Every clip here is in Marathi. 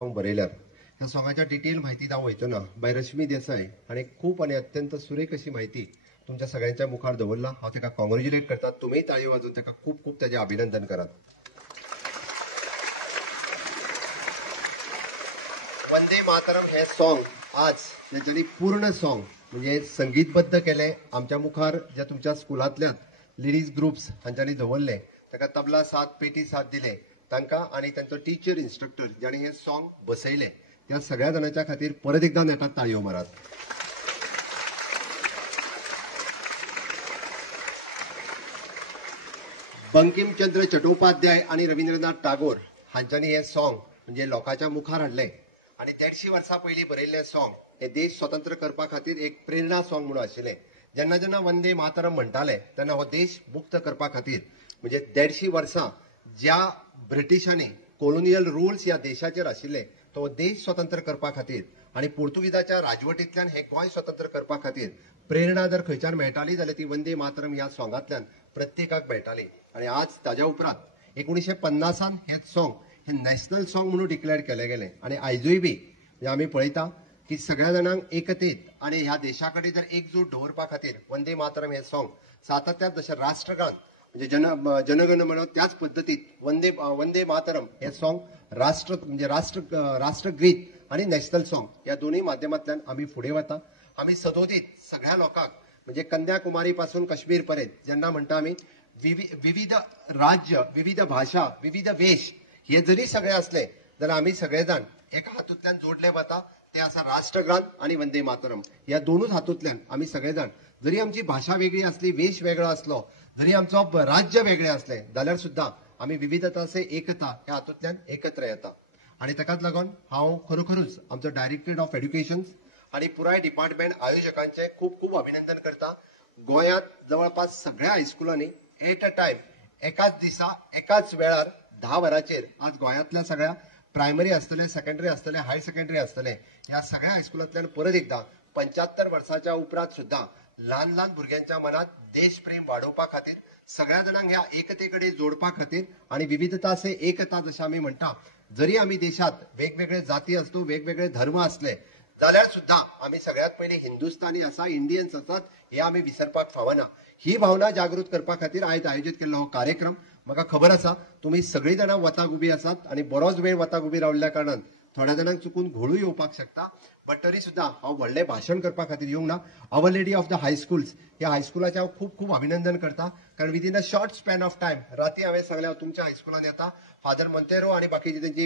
सॉंग बरयल्यार ह्या सॉंगाच्या डिटेल म्हायती हांव वयचो ना बाय रश्मी देसाय आणि खूप आणि अत्यंत सुरेख अशी माहिती तुमच्या सगळ्यांच्या मुखार दवरला. हांव ताका कॉंग्रॅच्युलेट करता. तुम्ही ताळयो वाजून ताका खूप खूप ताजें अभिनंदन करात. वंदे मातरम हे सॉंग आज ज्यांच्यानी पूर्ण सॉंग म्हणजे संगीतबद्ध केले आमच्या मुखार ज्या तुमच्या स्कुलांतल्यान लेडीज ग्रुप्स हांच्यांनी दवरले ताका तबला साथ पेटी साथ दिले तांकां आणि तांचो टीचर इन्स्ट्रक्टर ज्यांनी हे सॉंग बसयले त्या सगळ्या जाणांच्या खातीर परत एकदा नेटात ताळयो मारात. बंकिमचंद्र चट्टोपाध्याय आणि रवींद्रनाथ टागोर हांच्यांनी हे सॉंग म्हणजे लोकांच्या मुखार हाडले आणि 150 वर्सां पयलीं बरयल्लें सॉंग हे देश स्वतंत्र करपा खातीर एक प्रेरणा सॉंग म्हणून आशिल्लें. जेन्ना जेन्ना वंदे मातरम म्हणटाले तेन्ना हो देश मुक्त करपा खातीर म्हणजे 150 वर्सां ज्या ब्रिटिशांनी कॉलोनियल रुल्स ह्या देशाचेर आशिल्ले तो देश स्वतंत्र करपा खातीर आणि पोर्तुगीजाच्या राजवटींतल्यान हे गोंय स्वतंत्र करपा खातीर प्रेरणा जर खंयच्यान मेळटाली जाल्यार ती वंदे मातरम ह्या सॉंगांतल्यान प्रत्येकाक मेळटाली. आणि आज ताज्या उपरांत 1950 हे सॉंग हे नॅशनल सॉंग म्हणून डिक्लेअर केले गेले आणि आयजूय बी आमी पळयता की सगळ्या जाणांक एकतेत आणि ह्या देशा कडेन जर एकजूट दवरपा खातीर वंदे मातरम हे सॉंग सातत्यान जशें राष्ट्रगान म्हणजे जनगण म्हणून त्याच पद्दतीत वंदे मातरम हे सॉंग राष्ट्रगीत आणि नॅशनल सॉंग या दोन्ही माध्यमांतल्यान आमी फुडें वता. आमी सदोदीत सगळ्या लोकांक म्हणजे कन्याकुमारी पासून काश्मीर पर्यंत जेन्ना म्हणटा आमी विविध राज्य विविध भाषा विविध वेश हे जरी सगळे असले जाल्यार आमी सगळे जाण एका हातूंतल्यान जोडले वता ते आसा राष्ट्रगान आणि वंदे मातरम. ह्या दोनूच हातूंतल्यान आमी सगळे जाण जरी आमची भाषा वेगळी असली वेश वेगळो असलो जरी आमचो राज्य वेगळे असले जाल्यार सुद्दां आमी विविधता से एकता ह्या हातूंतल्यान एकत्र येता. आणि ताकाच लागून हांव खरोखरूच आमचो डायरेक्टरेट ऑफ एड्युकेशन आणि पुराय डिपार्टमेंट आयोजकांचे खूप खूप अभिनंदन करता. गोंयांत जवळपास सगळ्या हायस्कुलांनी एट अ टायम एकाच दिसा एकाच वेळार 10 वरांचेर आज गोंयांतल्या सगळ्या प्रायमरी आसतले सेकंडरी आसतले हायर सेकंडरी आसतले ह्या सगळ्या हायस्कुलांतल्यान परत एकदा 75 वर्सांच्या उपरांत सुद्दां ल्हान ल्हान भुरग्यांच्या मनात देशप्रेम वाडोवपा खातीर सगळ्या जाणांक ह्या एकते कडेन जोडपा खातीर आणि विविधता से एकता जशें आमी म्हणटा जरी आमी देशात वेगवेगळे जाती असतो वेगवेगळे धर्म असले जाल्यार सुद्दां आमी सगळ्यात पयलीं हिंदुस्थानी आसा इंडियन्स आसात हे आमी विसरपाक फावना. ही भावना जागृत करपा खातीर आयज आयोजीत केल्लो हो कार्यक्रम म्हाका खबर आसा तुम्ही सगळीं जाणां वताक उबी आसात आणि बरोच वेळ वताक उबी रावल्ल्या कारणान थोड्या जाणांक चुकून घोळूय येवपाक शकता. बट तरी सुद्दां हांव व्हडलें भाशण करपा खातीर येवंक ना. आवर लेडी ऑफ द हायस्कुल्स ह्या हायस्कुलाचें हांव खूप खूप अभिनंदन करता कारण within a short span of time राती हांवें सांगलें तुमच्या हायस्कुलान येता फादर मोंतेरो आणि बाकीची त्यांची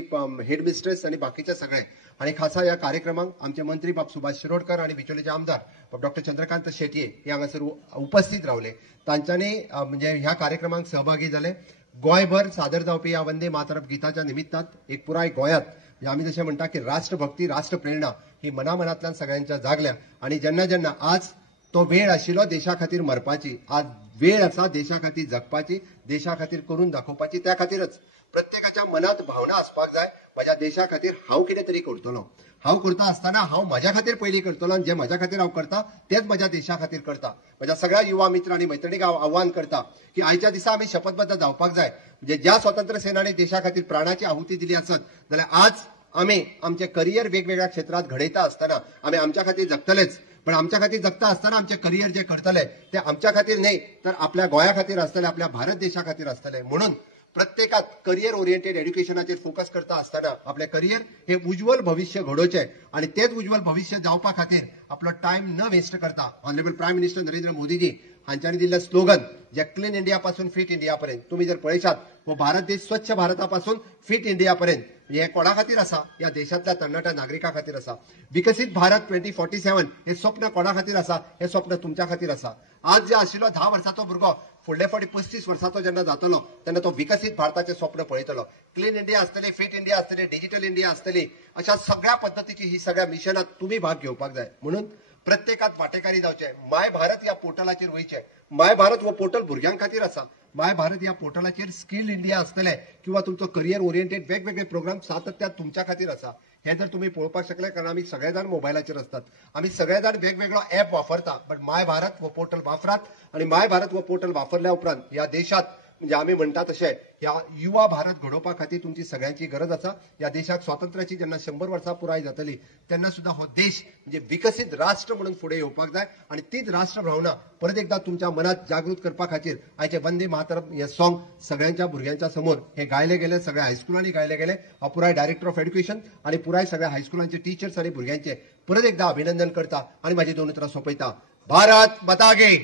हेड मिस्ट्रेस आणि बाकीचे सगळे आणि खासा ह्या कार्यक्रमाक आमचे मंत्री बाब सुभाष शिरोडकर आणि बिचोलेचे आमदार डॉक्टर चंद्रकांत शेटये हे हांगासर उपस्थित रावले. तांच्यांनी म्हणजे ह्या कार्यक्रमाक सहभागी जाले. गोंयभर सादर जावपी ह्या वंदे मातरम गिताच्या निमित्तान एक पुराय गोंयांत आमी जशें म्हणटा की राष्ट्रभक्ती राष्ट्रप्रेरणा ही मनामनांतल्यान सगळ्यांच्या जागल्या. आणि जेन्ना जेन्ना आज तो वेळ आशिल्लो देशा खातीर मरपाची आज वेळ आसा देशा खातीर जगपाची देशा खातीर करून दाखोवपाची त्या खातीरच प्रत्येकाच्या मनात भावना आसपाक जाय म्हज्या देशा खातीर हांव कितें तरी करतलो. हांव करता आसतना हांव म्हाज्या खातीर पयलीं करतलो आनी जे म्हाज्या खातीर हांव करता तेच म्हज्या देशा खातीर करता. म्हज्या सगळ्या युवा मित्र आनी मैत्रिणीक हांव आव्हान करता की आयच्या दिसा आमी शपथबद्ध जावपाक जाय. म्हणजे ज्या स्वतंत्र सेनानी देशा खातीर प्राणाची आहुती दिली आसत जाल्यार आज आमी आमचे करियर वेगवेगळ्या क्षेत्रात घडयता आसतना आमी आमच्या खातीर जगतलेच पण आमच्या खातीर जगता आसतना आमचे करियर जे करतले ते आमच्या खातीर न्हय तर आपल्या गोंया खातीर आसतले आपल्या भारत देशा खातीर आसतले. म्हणून प्रत्येकात करियर ओरिएंटेड एड्युकेशनाचेर फोकस करता आसतना आपले करियर हे उज्वल भविष्य घडोवचे आणि तेच उज्वल भविष्य जावपा खातीर आपलो टायम न वेस्ट करता honourable prime minister Narendra Modiji हांच्यांनी दिल्लें स्लोगन जे क्लीन इंडिया पासून फिट इंडिया पर्यंत तुम्ही जर पळयशात हो भारत देश स्वच्छ भारतापासून फिट इंडिया पर्यंत हे कोणा खातीर आसा या देशातल्या तरणाट्या नागरिकां खातीर आसा. विकसीत भारत 2047 हे स्वप्न कोणा खातीर आसा हे स्वप्न तुमच्या खातीर आसा. आज जे आशिल्लो 10 वर्साचो भुरगो फुडले फावटी 35 वर्साचो जेन्ना जातलो तेन्ना तो विकसीत भारताचे स्वप्न पळयतलो. क्लीन इंडिया आसतली फिट इंडिया आसतली डिजिटल इंडिया आसतली अशा सगळ्या पद्दतीची ही सगळ्या मिशनात तुम्ही भाग घेवपाक जाय. म्हणून प्रत्येकात वाटेकारी जावचे. माय भारत या पोर्टलाचेर वयचे. माय भारत हो पोर्टल भुरग्यां खातीर आसा. माय भारत या पोर्टलाचेर स्किल इंडिया आसतले किंवा तुमचो करियर ओरिएंटेड वेगवेगळे प्रोग्राम सातत्यान तुमच्या खातीर आसा. हे जर तुम्ही पळोवपाक शकले कारण आमी सगळे जाण मोबायलाचेर असतात आमी सगळे जाण वेगवेगळो ऍप वापरता बट माय भारत हो पोर्टल वापरात आणि माय भारत हो पोर्टल वापरल्या उपरांत या देशात म्हणजे आम्ही म्हणता तशें ह्या युवा भारत घडोवपा खातीर तुमची सगळ्यांची गरज आसा. ह्या देशाक स्वातंत्र्याची जेन्ना 100 वर्सां पुराय जातली तेन्ना सुद्दां हो देश म्हणजे विकसीत राष्ट्र म्हणून फुडें येवपाक जाय आनी तीच राष्ट्र भावना परत एकदा तुमच्या मनात जागृत करपा खातीर आयचे वंदे मातरम हे सॉंग सगळ्यांच्या भुरग्यांच्या समोर हे गायले गेले, सगळ्या हायस्कुलांनी गायले गेले. हांव पुराय डायरेक्टर ऑफ एड्युकेशन आनी पुराय सगळ्या हायस्कुलांचे टीचर्स आनी भुरग्यांचे परत एकदा अभिनंदन करता आनी माझी 2 उतरां सोंपयता. भारत माता की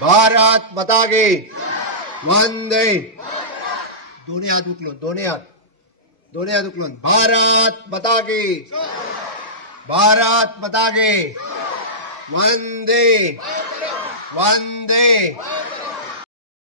भारत माता की वंदे. दोन्ही हात उचलून भारत माता की भारत माता की वंदे वंदे